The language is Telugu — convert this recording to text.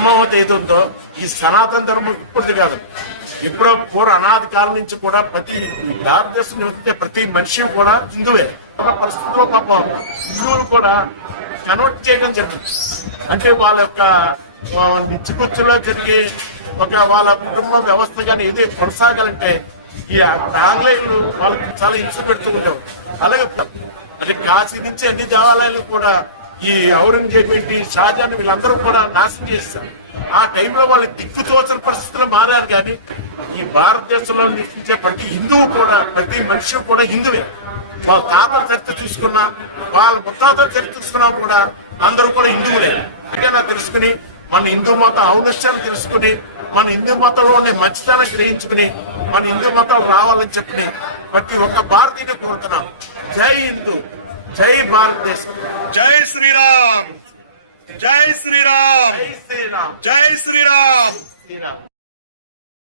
ధర్మం అయితే ఈ సనాతన ధర్మం ఇప్పుడు కాదు. ఇప్పుడు పూర్వ అనాది కాలం నుంచి కూడా ప్రతి భారతదేశం వస్తే ప్రతి మనిషి కూడా హిందువే. ఒక పరిస్థితిలో పాపం హిందువులు కూడా కన్వర్ట్ చేయడం జరిగింది. అంటే వాళ్ళ యొక్క ఆ, నిత్యకృత్యంలో జరిగే ఒక వాళ్ళ కుటుంబ వ్యవస్థ కానీ ఏది కొనసాగాలంటే ఈ ఆంగ్లేయులు వాళ్ళకి చాలా హింస పెడుతూ అలాగే అంటే కాశీ నుంచి అన్ని దేవాలయాలు కూడా ఈ ఔరంగజేబ్ ఏంటి షాజాన్ వీళ్ళందరూ కూడా నాశనం చేస్తారు ఆ టైంలో వాళ్ళు దిక్కుతోచన పరిస్థితులు మారారు కానీ ఈ భారతదేశంలో నివసించే ప్రతి హిందువు కూడా ప్రతి మనిషి కూడా హిందువే. వాళ్ళ తాతల చరిత్ర చూసుకున్నా వాళ్ళ ముత్తాతల చరిత్ర తీసుకున్నా కూడా అందరూ కూడా హిందువులే. అందుకని తెలుసుకుని మన హిందూ మతం ఔన్నత్యాన్ని తెలుసుకుని మన హిందూ మతంలో ఉండే మంచితనం గ్రహించుకుని మన హిందూ మతం రావాలని చెప్పి ప్రతి ఒక్క భారతీయుని కోరుతున్నాం. జై హిందూ. జై భారతదేశం జై శ్రీరామ్. జై శ్రీరామ్. జై శ్రీరామ్. జై శ్రీరామ్.